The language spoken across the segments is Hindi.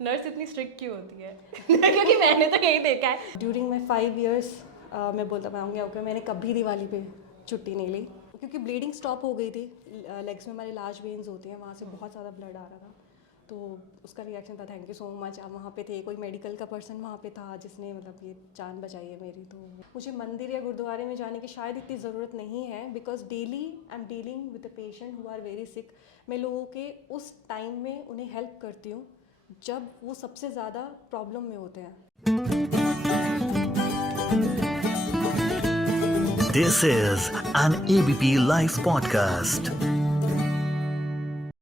नर्स इतनी स्ट्रिक्ट क्यों होती है? क्योंकि मैंने तो यही देखा है। ड्यूरिंग माई 5 years मैं बोलता पाऊँगी आपको, मैंने कभी दिवाली पे छुट्टी नहीं ली क्योंकि ब्लीडिंग स्टॉप हो गई थी। लेग्स में हमारे लार्ज वेन्स होती हैं, वहाँ से बहुत ज़्यादा ब्लड आ रहा था। तो उसका रिएक्शन था थैंक यू सो मच, आप वहाँ पे थे, कोई मेडिकल का पर्सन वहाँ पे था जिसने मतलब ये जान बचाई है मेरी। तो मुझे मंदिर या गुरुद्वारे में जाने की शायद इतनी ज़रूरत नहीं है, because daily I am dealing with a patient who are very sick. मैं लोगों के उस टाइम में उन्हें हेल्प करती हूँ जब वो सबसे ज़्यादा प्रॉब्लम में होते हैं। This is an ABP Life podcast.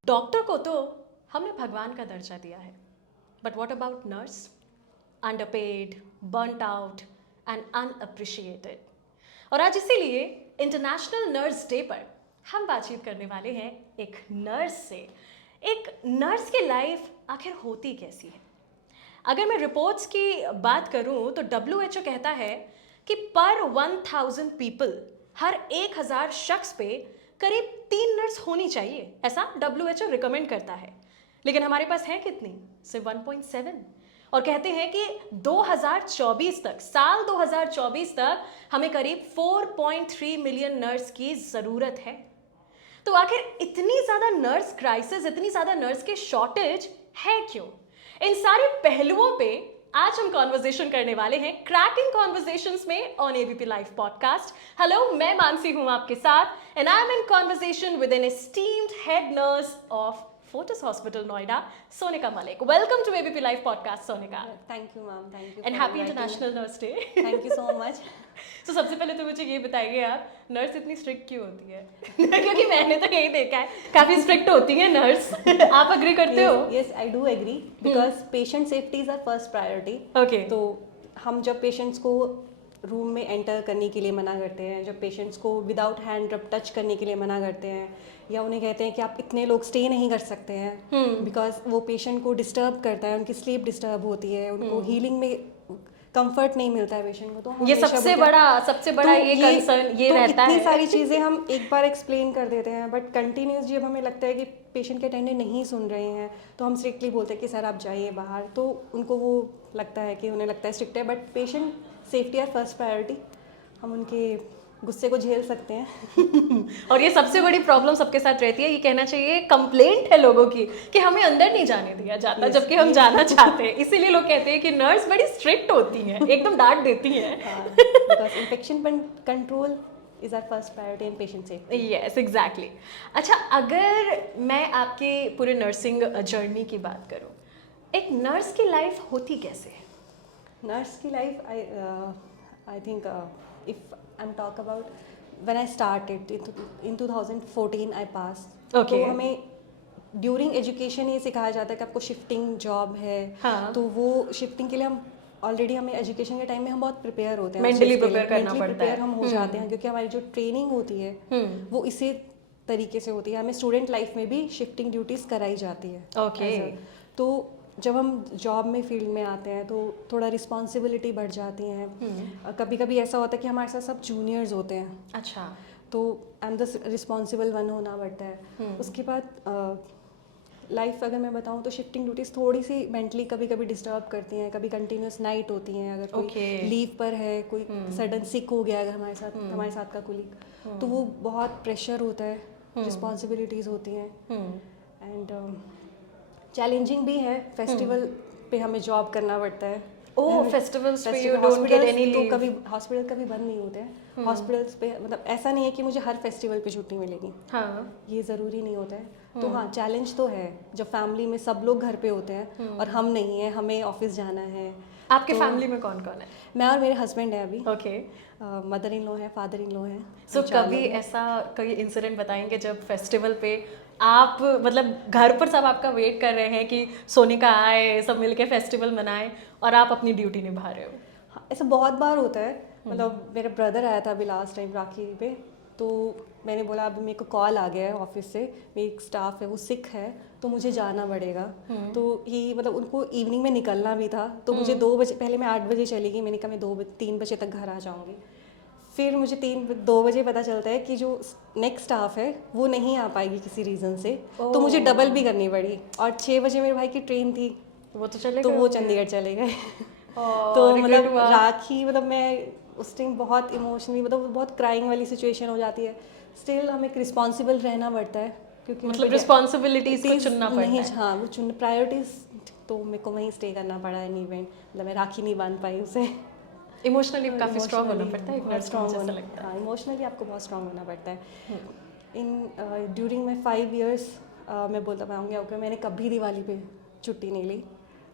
Doctor को तो हमने भगवान का दर्जा दिया है, but what about nurse? Underpaid, burnt out and unappreciated. और आज इसीलिए इंटरनेशनल नर्स डे पर हम बातचीत करने वाले हैं एक नर्स से। एक नर्स की लाइफ आखिर होती कैसी है? अगर मैं रिपोर्ट्स की बात करूं तो WHO कहता है कि पर 1000 पीपल, हर 1000 शख्स पे करीब 3 नर्स होनी चाहिए, ऐसा WHO रिकमेंड करता है। लेकिन हमारे पास है कितनी? सिर्फ 1.7। और कहते हैं कि 2024 तक, साल 2024 तक हमें करीब 4.3 मिलियन नर्स की ज़रूरत है। तो आखिर इतनी ज़्यादा नर्स क्राइसिस, इतनी ज़्यादा नर्स के शॉर्टेज है क्यों? इन सारे पहलुओं पे आज हम कॉन्वर्सेशन करने वाले हैं क्रैकिंग कॉन्वर्सेशंस में on ABP live podcast. Hello, मैं मानसी हूं आपके साथ and I am in conversation with an esteemed head nurse of Fortis hospital Noida, Sonika Malik. Welcome to ABP live podcast Sonika. Thank you ma'am, thank you and happy international nurse day. Thank you so much. तो सबसे पहले तो मुझे ये बताइए आप, नर्स इतनी स्ट्रिक्ट क्यों होती है? क्योंकि मैंने तो यही देखा है, काफी स्ट्रिक्ट होती है नर्स। आप अग्री करते हो? Yes, I do agree because patient safety is our first priority. Okay. तो हम जब पेशेंट्स को रूम में एंटर करने के लिए मना करते हैं, जब पेशेंट्स को विदाउट हैंड रब टच करने के लिए मना करते हैं, या उन्हें कहते हैं कि आप इतने लोग स्टे नहीं कर सकते हैं बिकॉज वो पेशेंट को डिस्टर्ब करता है, उनकी स्लीप डिस्टर्ब होती है, उनको हीलिंग में कंफर्ट नहीं मिलता है पेशेंट को। तो हम ये सबसे बड़ा ये कंसर्न ये तो रहता है। इतनी सारी चीज़ें हम एक बार एक्सप्लेन कर देते हैं, बट कंटिन्यूस जब हमें लगता है कि पेशेंट के अटेंडेंट नहीं सुन रहे हैं तो हम स्ट्रिक्टली बोलते हैं कि सर आप जाइए बाहर। तो उनको वो लगता है कि उन्हें लगता है स्ट्रिक्ट है, but patient safety are first priority. हम उनके गुस्से को झेल सकते हैं। और ये सबसे बड़ी प्रॉब्लम सबके साथ रहती है, ये कहना चाहिए कंप्लेंट है लोगों की कि हमें अंदर नहीं जाने दिया जाता, जबकि हम जाना चाहते हैं। इसीलिए लोग कहते हैं कि नर्स बड़ी स्ट्रिक्ट होती हैं, एकदम डांट देती हैं। Because infection control is our first priority in patient safety. Yes, exactly. अच्छा, अगर मैं आपके पूरे नर्सिंग जर्नी की बात करूं, एक नर्स की लाइफ होती कैसे है? नर्स की life I think if I am talk about when I started in 2014 I pass. Okay. तो हमें ड्यूरिंग एजुकेशन ये सिखाया जाता है कि आपको शिफ्टिंग जॉब है। हाँ. तो वो शिफ्टिंग के लिए हम ऑलरेडी हमें एजुकेशन के टाइम में हम बहुत प्रिपेयर होते हैं, Mentally prepare करना पड़ता है। प्रिपेयर हम हो जाते हैं क्योंकि हमारी जो ट्रेनिंग होती है वो इसी तरीके से होती है। हमें स्टूडेंट लाइफ में भी शिफ्टिंग ड्यूटीज़ कराई जाती है। Okay. तो जब हम जॉब में फील्ड में आते हैं तो थोड़ा रिस्पॉन्सिबिलिटी बढ़ जाती हैं। कभी कभी ऐसा होता है कि हमारे साथ सब जूनियर्स होते हैं, अच्छा। तो I am the responsible one होना पड़ता है। उसके बाद लाइफ अगर मैं बताऊं तो शिफ्टिंग ड्यूटीज़ थोड़ी सी मेंटली कभी कभी डिस्टर्ब करती हैं। कभी कंटिन्यूस नाइट होती हैं, अगर कोई लीव पर है, कोई सडन सिक हो गया अगर हमारे साथ का कोलीग, तो वो बहुत प्रेशर होता है, रिस्पॉन्सिबिलिटीज़ होती हैं एंड चैलेंजिंग भी है। फेस्टिवल पे हमें जॉब करना पड़ता है। ओह, फेस्टिवल्स पे you don't get any leave. तो कभी हॉस्पिटल कभी बंद नहीं होते हैं। हॉस्पिटल्स पे मतलब ऐसा नहीं है कि मुझे हर फेस्टिवल पे छुट्टी मिलेगी, हाँ, ये ज़रूरी नहीं होता है। तो हाँ, चैलेंज तो है जब फैमिली में सब लोग घर पे होते हैं और हम नहीं हैं, हमें ऑफिस जाना है। आपके फैमिली में कौन कौन है? मैं और मेरे हस्बैंड है अभी। ओके। मदर इन लॉ है, फादर इन लॉ है। सो कभी ऐसा कोई इंसिडेंट बताएंगे जब फेस्टिवल पे आप मतलब घर पर सब आपका वेट कर रहे हैं कि सोनिका आए, सब मिलके फेस्टिवल मनाएं और आप अपनी ड्यूटी निभा रहे हो? हाँ, ऐसा बहुत बार होता है। मतलब मेरा ब्रदर आया था अभी लास्ट टाइम राखी पे, तो मैंने बोला अभी मेरे को कॉल आ गया है ऑफिस से, मेरी एक स्टाफ है वो सिक है तो मुझे जाना पड़ेगा। तो ही मतलब उनको इवनिंग में निकलना भी था, तो मुझे 2 बजे, पहले मैं 8 बजे चली गई, मैंने कहा मैं 3 बजे तक घर आ जाऊँगी। फिर मुझे 2 बजे पता चलता है कि जो नेक्स्ट स्टाफ है वो नहीं आ पाएगी किसी रीज़न से, तो मुझे डबल भी करनी पड़ी। और 6 बजे मेरे भाई की ट्रेन थी, वो तो चले तो गए वो होंगे। चंडीगढ़ चले गए। और तो regret मतलब हुआ। राखी मतलब मैं उस टाइम बहुत इमोशनली मतलब बहुत क्राइंग वाली सिचुएशन हो जाती है। स्टिल हमें एक रिस्पॉन्सिबल रहना पड़ता है क्योंकि मतलब रिस्पॉन्सिबिलिटीज को चुनना पड़ता नहीं, है। हाँ वो चुन प्रायोरिटीज। तो मेरे को वहीं स्टे करना पड़ा है इवेंट, मतलब मैं राखी नहीं बांध पाई उसे। इमोशनली काफी स्ट्रांग होना इमोशनली पड़ता है एक बहुत नर्स को, स्ट्रांग मुझे ऐसा होना, लगता है। हाँ इमोशनली आपको बहुत स्ट्रांग होना पड़ता है। इन ड्यूरिंग माई 5 years मैं बोलता पाऊँगी आपको, मैंने कभी दिवाली पे छुट्टी नहीं ली।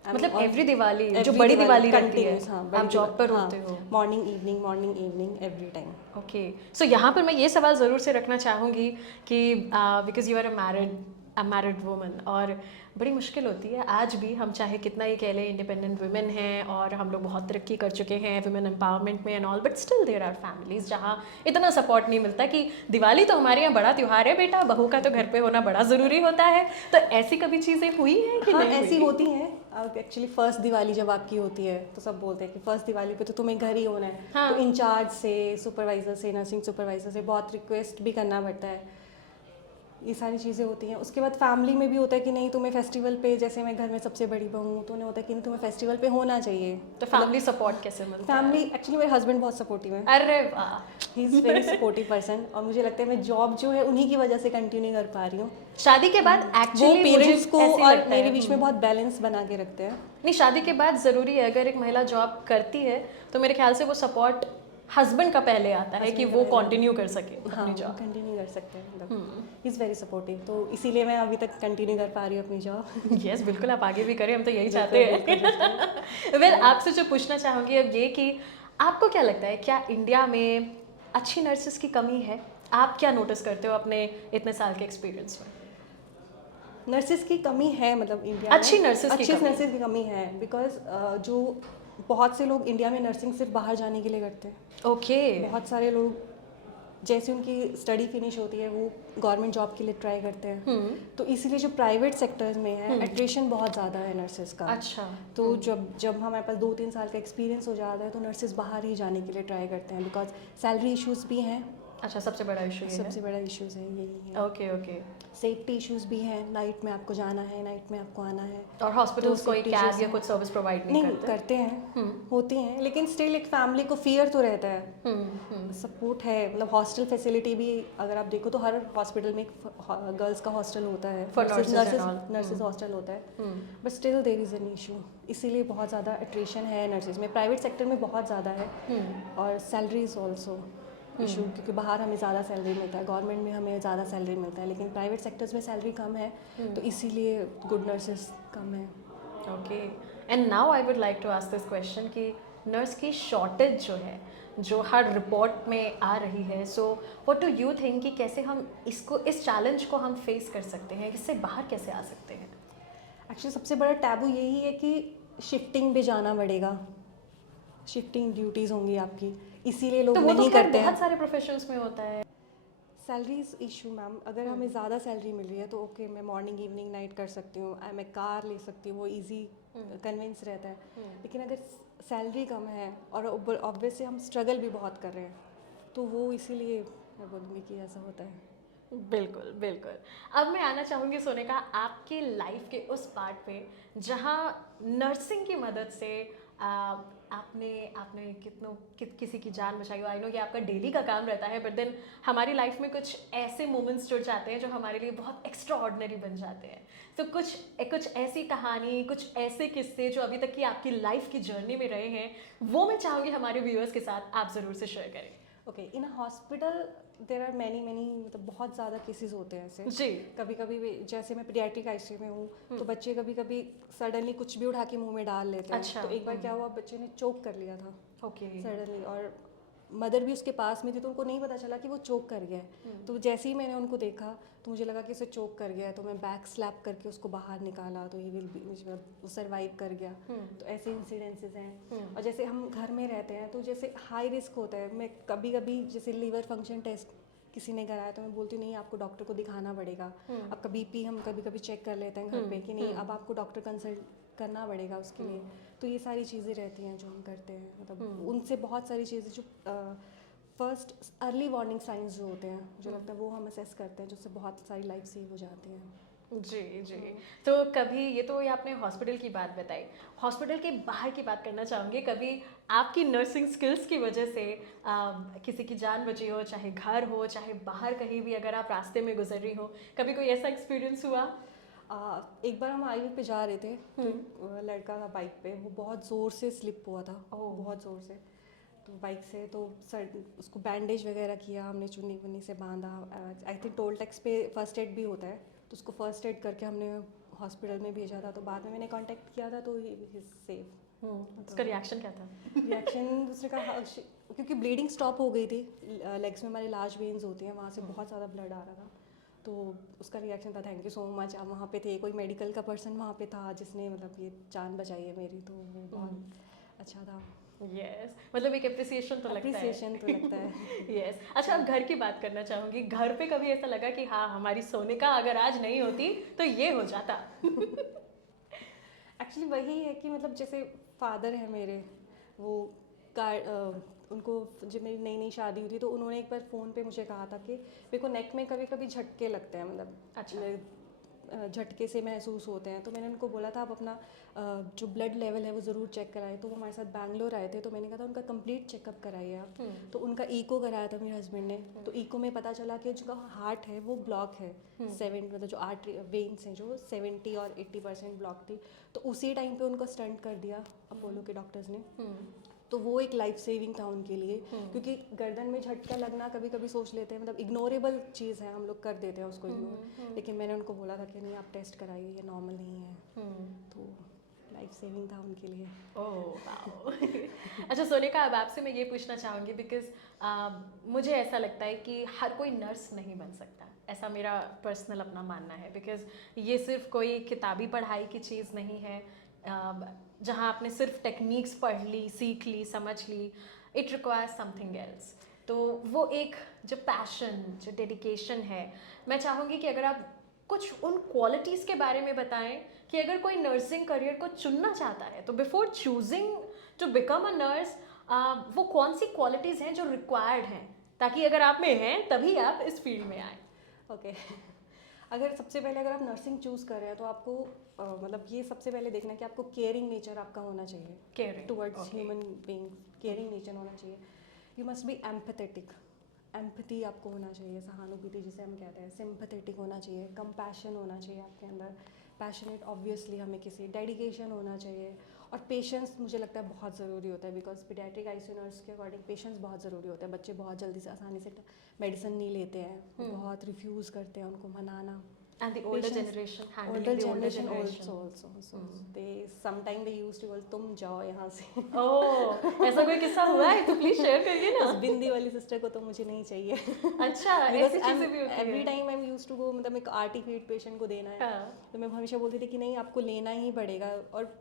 मतलब एवरी दिवाली जो बड़ी दिवाली रहती है, हाँ आप जॉब पर हाँ, होते हो। Morning evening every time. Okay, so यहाँ पर मैं ये सवाल ज़रूर से रखना चाहूँगी कि because you are a married woman, और बड़ी मुश्किल होती है आज भी, हम चाहे कितना ही कह लें इंडिपेंडेंट वुमेन हैं और हम लोग बहुत तरक्की कर चुके हैं वुमेन एम्पावरमेंट में and all, but still there are families जहाँ इतना सपोर्ट नहीं मिलता कि दिवाली तो हमारे यहाँ बड़ा त्यौहार है बेटा, बहू का तो घर पे होना बड़ा ज़रूरी होता है। तो ऐसी कभी चीज़ें हुई हैं कि हाँ नहीं ऐसी हुई? होती हैं। अब एक्चुअली फर्स्ट दिवाली जब आपकी होती है तो सब बोलते हैं कि फर्स्ट दिवाली पे तो तुम्हें घर ही होना है। हाँ। तो इंचार्ज से, सुपरवाइज़र से, नर्सिंग सुपरवाइज़र से बहुत रिक्वेस्ट भी करना पड़ता है। ये सारी चीज़ें होती हैं। उसके बाद फैमिली में भी होता है कि नहीं तुम्हें फेस्टिवल पे, जैसे मैं घर में सबसे बड़ी बहू हूँ तो उन्हें होता है कि नहीं तुम्हें फेस्टिवल पे होना चाहिए। तो फैमिली सपोर्ट कैसे मिलता है? फैमिली एक्चुअली मेरे हस्बैंड बहुत सपोर्टिव है। अरे वाह, he is very supportive person, और मुझे लगता है मैं जॉब जो है उन्हीं की वजह से कंटिन्यू कर पा रही हूँ। शादी के बाद वो एक्चुअली पेरेंट्स को ऐसे और लगता मेरे है। बीच में बहुत बैलेंस बना के रखते हैं। नहीं, शादी के बाद ज़रूरी है, अगर एक महिला जॉब करती है तो मेरे ख्याल से वो सपोर्ट हस्बैंड का पहले आता है कि Husband का वो पहले कंटिन्यू कर सके हाँ अपनी जॉब। कंटिन्यू कर सकते हैं, मतलब ही इज़ वेरी सपोर्टिव, तो इसीलिए मैं अभी तक कंटिन्यू कर पा रही हूँ अपनी जॉब। यस बिल्कुल, आप आगे भी करें, हम तो यही चाहते हैं। वेल, आपसे जो पूछना चाहूँगी अब ये कि आपको क्या लगता है, क्या इंडिया में अच्छी नर्सेस की कमी है? आप क्या नोटिस करते हो अपने इतने साल के एक्सपीरियंस में? नर्सेज की कमी है, मतलब इंडिया में अच्छी nurses की अच्छी कमी। नर्सेज की कमी है बिकॉज जो बहुत से लोग इंडिया में नर्सिंग सिर्फ बाहर जाने के लिए करते हैं। ओके। बहुत सारे लोग जैसे उनकी स्टडी फिनिश होती है वो गवर्नमेंट जॉब के लिए ट्राई करते हैं। तो इसीलिए जो प्राइवेट सेक्टर्स में है एट्रिशन बहुत ज़्यादा है नर्सेज का। अच्छा। तो जब हमारे पास 2-3 साल का एक्सपीरियंस हो जाता है तो नर्सेज बाहर ही जाने के लिए ट्राई करते हैं बिकॉज सैलरी इश्यूज़ भी हैं। अच्छा, सबसे बड़ा इशू ये है। सबसे बड़ा इश्यूज़ है यही है। Okay okay. सेफ्टी इश्यूज़ भी हैं, नाइट में आपको जाना है, नाइट में आपको आना है। और हॉस्पिटल्स तो कोई safety कैब issues या हैं। कुछ सर्विस प्रोवाइड नहीं नहीं करते? करते हैं, होती हैं, लेकिन स्टिल एक फैमिली को फियर तो रहता है। सपोर्ट है, मतलब हॉस्टल फैसिलिटी भी अगर आप देखो तो हर हॉस्पिटल में एक गर्ल्स का हॉस्टल होता है, For nurses and all. Nurses hostel होता है, but still there is an issue. इसीलिए बहुत ज़्यादा अट्रेशन है नर्सेज में, प्राइवेट सेक्टर में बहुत ज़्यादा है। और सैलरी इज़ ऑल्सो इशू, क्योंकि बाहर हमें ज़्यादा सैलरी मिलता है, गवर्नमेंट में हमें ज़्यादा सैलरी मिलता है, लेकिन प्राइवेट सेक्टर्स में सैलरी कम है, तो इसीलिए गुड नर्सेज कम है। Okay, and now I would like to ask this question कि नर्स की शॉर्टेज जो है, जो हर रिपोर्ट में आ रही है, so what do you think कि कैसे हम इस चैलेंज को हम फेस कर सकते हैं, इससे बाहर कैसे आ सकते हैं? एक्चुअली सबसे बड़ा टैबू यही है कि शिफ्टिंग पे जाना पड़ेगा, शिफ्टिंग ड्यूटीज़ होंगी आपकी, इसीलिए लोग तो वो तो नहीं खैर करते बहुत हैं। सारे प्रोफेशंस में होता है। सैलरीज इशू मैम, अगर हमें ज़्यादा सैलरी मिल रही है तो ओके मैं मॉर्निंग इवनिंग नाइट कर सकती हूँ, मैं कार ले सकती हूँ, वो इजी कन्विंस रहता है। लेकिन अगर सैलरी कम है और ऑब्वियसली हम स्ट्रगल भी बहुत कर रहे हैं, तो वो इसीलिए मैं बोलूँगी कि ऐसा होता है। बिल्कुल बिल्कुल। अब मैं आना चाहूँगी सोनिका आपके लाइफ के उस पार्ट पे जहाँ नर्सिंग की मदद से आपने किसी की जान बचाई हो। आई नो कि आपका डेली का काम रहता है, बट देन हमारी लाइफ में कुछ ऐसे मोमेंट्स जुड़ जाते हैं जो हमारे लिए बहुत एक्स्ट्रा ऑर्डिनरी बन जाते हैं। तो कुछ ऐसी कहानी, कुछ ऐसे किस्से जो अभी तक की आपकी लाइफ की जर्नी में रहे हैं, वो मैं चाहूँगी हमारे व्यूअर्स के साथ आप ज़रूर से शेयर करें। Okay, in hospital there are many मतलब बहुत ज़्यादा केसेस होते हैं ऐसे। जी। कभी कभी जैसे मैं पीडियाट्रिक आईसीयू में हूँ तो बच्चे कभी कभी सडनली कुछ भी उठा के मुंह में डाल लेते हैं। अच्छा। तो एक बार क्या हुआ, बच्चे ने चोक कर लिया था ओके। सडनली, और मदर भी उसके पास में थी, तो उनको नहीं पता चला कि वो चोक कर गया है। तो जैसे ही मैंने उनको देखा तो मुझे लगा कि उसे चोक कर गया है, तो मैं बैक स्लैप करके उसको बाहर निकाला, तो ही विल वो सर्वाइव कर गया। तो ऐसे इंसिडेंसेस हैं। और जैसे हम घर में रहते हैं तो जैसे हाई रिस्क होता है, मैं कभी कभी जैसे लीवर फंक्शन टेस्ट किसी ने कराया तो मैं बोलती हूँ नहीं आपको डॉक्टर को दिखाना पड़ेगा। अब का बीपी हम कभी कभी चेक कर लेते हैं घर पे कि नहीं अब आपको डॉक्टर कंसल्ट करना पड़ेगा उसके लिए। तो ये सारी चीज़ें रहती हैं जो हम करते हैं, मतलब उनसे बहुत सारी चीज़ें जो फर्स्ट अर्ली वार्निंग साइंस जो होते हैं, जो लगता है वो हम असेस करते हैं, जिससे बहुत सारी लाइफ सेव हो जाती हैं। जी जी। तो कभी ये आपने हॉस्पिटल की बात बताई, हॉस्पिटल के बाहर की बात करना चाहूँगी। कभी आपकी नर्सिंग स्किल्स की वजह से किसी की जान बची हो, चाहे घर हो चाहे बाहर कहीं भी अगर आप रास्ते में गुजर रही हो, कभी कोई ऐसा एक्सपीरियंस हुआ? एक बार हम हाईवे पे जा रहे थे तो लड़का था बाइक पे, वो बहुत ज़ोर से स्लिप हुआ था, बहुत ज़ोर से, तो बाइक से तो सर उसको बैंडेज वगैरह किया हमने, चुन्नी वुन्नी से बांधा। आई थिंक टोल टैक्स पे फर्स्ट एड भी होता है, तो उसको फर्स्ट एड करके हमने हॉस्पिटल में भेजा था। तो बाद में मैंने कांटेक्ट किया था तो ही इज सेफ। उसका रिएक्शन क्या था? रिएक्शन दूसरे का क्योंकि ब्लीडिंग स्टॉप हो गई थी, लेग्स में हमारे लार्ज वेन्स होती हैं, वहाँ से बहुत ज़्यादा ब्लड आ रहा था, तो उसका रिएक्शन था थैंक यू सो मच। आप वहाँ पे थे, कोई मेडिकल का पर्सन वहाँ पे था जिसने मतलब ये जान बचाई है मेरी, तो वो बहुत अच्छा था। यस, मतलब एक एप्रिसिएशन तो लगता है। अप्रिसिएशन तो लगता है। यस। अच्छा, अब घर की बात करना चाहूँगी। घर पे कभी ऐसा लगा कि हाँ, हमारी सोनिका अगर आज नहीं होती तो ये हो जाता? एक्चुअली वही है कि मतलब जैसे फादर है मेरे, वो उनको जब मेरी नई नई शादी हुई थी तो उन्होंने एक बार फ़ोन पे मुझे कहा था कि मेरे को नेक में कभी कभी झटके लगते हैं, मतलब अच्छा। झटके से महसूस होते हैं। तो मैंने उनको बोला था आप अपना जो ब्लड लेवल है वो ज़रूर चेक कराएं। तो वो हमारे साथ बैंगलोर आए थे, तो मैंने कहा था उनका कंप्लीट चेकअप कराइए आप। तो उनका ईको कराया था मेरे हस्बैंड ने, तो ईको में पता चला कि जो हार्ट है वो ब्लॉक है, 7 मतलब जो आर्टरी वेन्स हैं जो 70 और 80% ब्लॉक थी। तो उसी टाइम पे उनको स्टंट कर दिया अपोलो के डॉक्टर्स ने। तो वो एक लाइफ सेविंग था उनके लिए, क्योंकि गर्दन में झटका लगना कभी कभी सोच लेते हैं, मतलब इग्नोरेबल चीज़ है, हम लोग कर देते हैं उसको इग्नोर, लेकिन मैंने उनको बोला था कि नहीं आप टेस्ट कराइए, ये नॉर्मल नहीं है। तो लाइफ सेविंग था उनके लिए। Oh wow. अच्छा सोनिका, अब आपसे मैं ये पूछना चाहूँगी बिकॉज मुझे ऐसा लगता है कि हर कोई नर्स नहीं बन सकता, ऐसा मेरा पर्सनल अपना मानना है। बिकॉज ये सिर्फ कोई किताबी पढ़ाई की चीज़ नहीं है जहाँ आपने सिर्फ टेक्निक्स पढ़ ली, सीख ली, समझ ली। It requires something else. तो वो एक जो पैशन, जो डेडिकेशन है, मैं चाहूँगी कि अगर आप कुछ उन क्वालिटीज़ के बारे में बताएं कि अगर कोई नर्सिंग करियर को चुनना चाहता है तो before choosing to become a nurse वो कौन सी क्वालिटीज़ हैं जो रिक्वायर्ड हैं, ताकि अगर आप में हैं तभी आप इस फील्ड में आए। ओके अगर सबसे पहले अगर आप नर्सिंग चूज़ कर रहे हैं तो आपको मतलब ये सबसे पहले देखना है कि आपको केयरिंग नेचर आपका होना चाहिए, Caring, towards okay. Human being, caring nature होना चाहिए। You must be empathetic, empathy आपको होना चाहिए, सहानुभूति जिसे हम कहते हैं, सिंपैथेटिक होना चाहिए, कंपैशन होना चाहिए आपके अंदर, पैशनेट ऑब्वियसली हमें किसी, डेडिकेशन होना चाहिए, और पेशेंस मुझे लगता है बहुत ज़रूरी होता है, बिकॉज पीडियाट्रिक आईसीयू नर्स के अकॉर्डिंग पेशेंस बहुत ज़रूरी होता है। बच्चे बहुत जल्दी से आसानी से मेडिसिन नहीं लेते हैं, बहुत रिफ्यूज़ करते हैं उनको मनाना। And the older Patients- generation handling older the older generation generation. also they sometime they used to बोल तुम जाओ यहाँ से। ओह, ऐसा कोई किस्सा हुआ है तो प्लीज शेयर करिए ना। उस बिंदी वाली सिस्टर को तो मुझे नहीं चाहिए। अच्छा, ऐसी चीजें भी होती हैं। Every time I am used to go, मतलब एक आरटी फीड पेशेंट को देना है, हाँ। तो मैं हमेशा बोलती थी कि नहीं आपको लेना ही पड़ेगा। और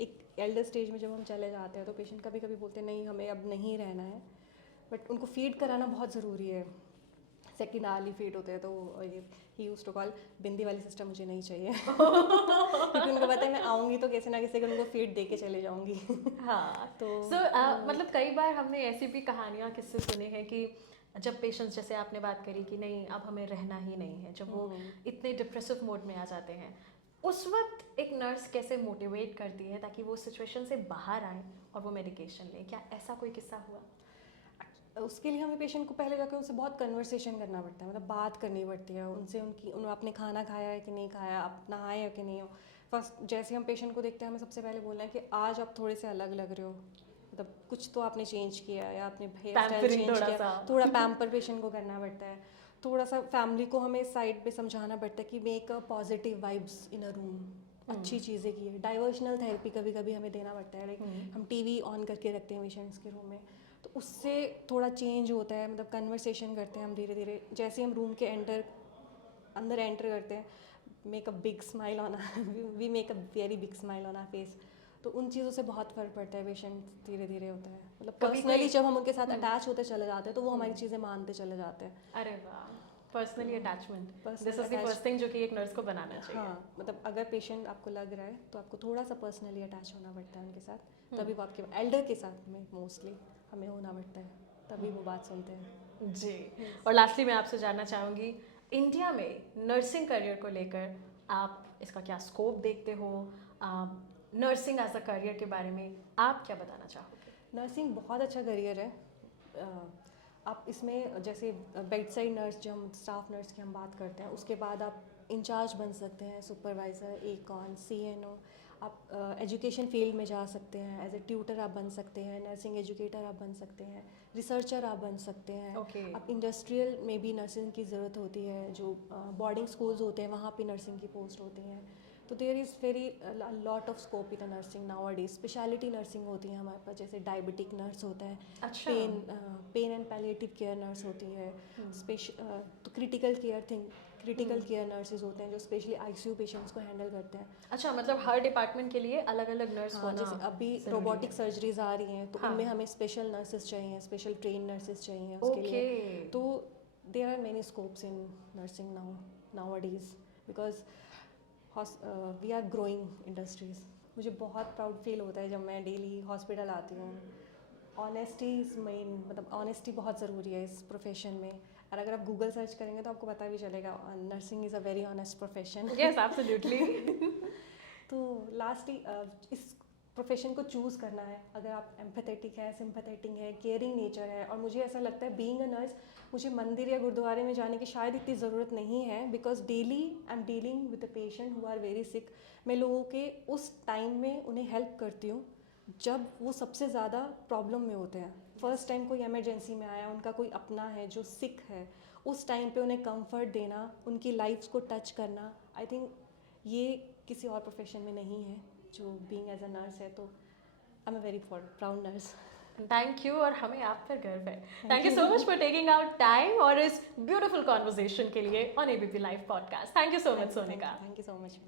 एक एल्डर स्टेज में जब हम चले जाते हैं तो पेशेंट कभी कभी बोलते हैं नहीं हमें अब नहीं रहना है, बट उनको फीड कराना बहुत ज़रूरी है। सेकेंड आर्ली फीड होते हैं तो ये ही यूज्ड टू कॉल बिंदी वाली सिस्टर मुझे नहीं चाहिए। क्योंकि उनको पता है मैं आऊँगी तो कैसे ना कैसे कर उनको फीड दे के चले जाऊँगी। हाँ, तो मतलब कई बार हमने ऐसी भी कहानियाँ, किस्से सुने हैं कि जब पेशेंट्स, जैसे आपने बात करी कि नहीं अब हमें रहना ही नहीं है, जब वो इतने डिप्रेसिव मोड में आ जाते हैं, उस वक्त एक नर्स कैसे मोटिवेट करती है ताकि वो सिचुएशन से बाहर आए और वो मेडिकेशन लें? क्या ऐसा कोई किस्सा हुआ? उसके लिए हमें पेशेंट को पहले जाकर उनसे बहुत कन्वर्सेशन करना पड़ता है, मतलब बात करनी पड़ती है उनसे, आपने खाना खाया है कि नहीं खाया, आप नहाए हो कि नहीं हो। फर्स्ट जैसे हम पेशेंट को देखते हैं हमें सबसे पहले बोलना है कि आज आप थोड़े से अलग लग रहे हो, मतलब कुछ तो आपने चेंज किया है, आपने हेयर स्टाइल चेंज किया, थोड़ा पैम्पर पेशेंट को करना पड़ता है। थोड़ा सा फैमिली को हमें साइड पे समझाना पड़ता है कि make a positive vibes in a room, अच्छी चीज़ें की है। डाइवर्शनल थेरेपी कभी कभी हमें देना पड़ता है, लाइक हम टीवी ऑन करके रखते हैं पेशेंट्स के रूम में, तो उससे थोड़ा चेंज होता है, मतलब कन्वर्सेशन करते हैं हम धीरे धीरे। जैसे हम रूम के अंदर एंटर करते हैं, make a big smile on we make a very big smile on our face. तो उन चीज़ों से बहुत फ़र्क पड़ता है, पेशेंट धीरे धीरे होता है, मतलब पर्सनली जब हम उनके साथ अटैच होते चले जाते हैं तो वो हमारी चीज़ें मानते चले जाते हैं। अरे वाह, personally attachment, Personal this is the first thing जो कि एक नर्स को बनाना चाहिए। हाँ, मतलब अगर पेशेंट आपको लग रहा है तो आपको थोड़ा सा पर्सनली अटैच होना पड़ता है उनके साथ, तभी वो आपके एल्डर के साथ में मोस्टली हमें होना पड़ता है, तभी वो बात सुनते हैं। जी। और लास्टली मैं आपसे जानना चाहूँगी, इंडिया में नर्सिंग करियर को लेकर आप इसका क्या स्कोप देखते हो, नर्सिंग एज अ करियर के बारे में आप क्या बताना चाहोगे? नर्सिंग बहुत अच्छा करियर है। आप इसमें जैसे बेड साइड नर्स, जो हम स्टाफ नर्स की हम बात करते हैं, उसके बाद आप इंचार्ज बन सकते हैं, सुपरवाइज़र, एकॉन, CNO। आप एजुकेशन फील्ड में जा सकते हैं, एज ए ट्यूटर आप बन सकते हैं, नर्सिंग एजुकेटर आप बन सकते हैं, रिसर्चर आप बन सकते हैं। Okay. आप इंडस्ट्रियल में भी नर्सिंग की ज़रूरत होती है, जो बोर्डिंग स्कूल्स होते हैं वहाँ पे नर्सिंग की पोस्ट होती हैं। तो there is very lot of scope in nursing nowadays. Specialty nursing होती है हमारे पास, जैसे डायबिटिक नर्स होता है, अच्छा। Pain and palliative care nurse होती है, तो क्रिटिकल केयर नर्सेज होते हैं जो स्पेशली ICU पेशेंट्स को हैंडल करते हैं। अच्छा, मतलब हर डिपार्टमेंट के लिए अलग अलग नर्स हाँ, होना जैसे अभी जरूरी रोबोटिक है। सर्जरीज आ रही हैं, तो हाँ। उनमें हमें स्पेशल नर्सेज चाहिए, स्पेशल ट्रेन नर्सेज चाहिए उसके लिए। Okay. तो there are many scopes in nursing nowadays, because we are growing industries. मुझे बहुत प्राउड फील होता है जब मैं डेली हॉस्पिटल आती हूँ। ऑनेस्टी इज़ मेन, मतलब ऑनेस्टी बहुत ज़रूरी है इस प्रोफेशन में। और अगर आप गूगल सर्च करेंगे तो आपको पता भी चलेगा, nursing is a very honest profession. Yes, absolutely. तो लास्टली इस प्रोफेशन को चूज़ करना है अगर आप एम्पैथेटिक है, सिंपैथेटिक है, केयरिंग नेचर है। और मुझे ऐसा लगता है बीइंग अ नर्स, मुझे मंदिर या गुरुद्वारे में जाने की शायद इतनी ज़रूरत नहीं है, because daily I am dealing with a patient who are very sick. मैं लोगों के उस टाइम में उन्हें हेल्प करती हूँ जब वो सबसे ज़्यादा प्रॉब्लम में होते हैं। फर्स्ट टाइम कोई इमरजेंसी में आया, उनका कोई अपना है जो सिक है, उस टाइम पे उन्हें कंफर्ट देना, उनकी लाइफ्स को टच करना, आई थिंक ये किसी और प्रोफेशन में नहीं है जो बीइंग एज अ नर्स है। तो I am a very proud nurse. Thank you, और हमें आप पर गर्व है। Thank thank you you. So much for taking out time और इस ब्यूटीफुल कॉन्वर्सेशन के लिए on ABP live podcast. Thank you so much Sonika. Thank you so much.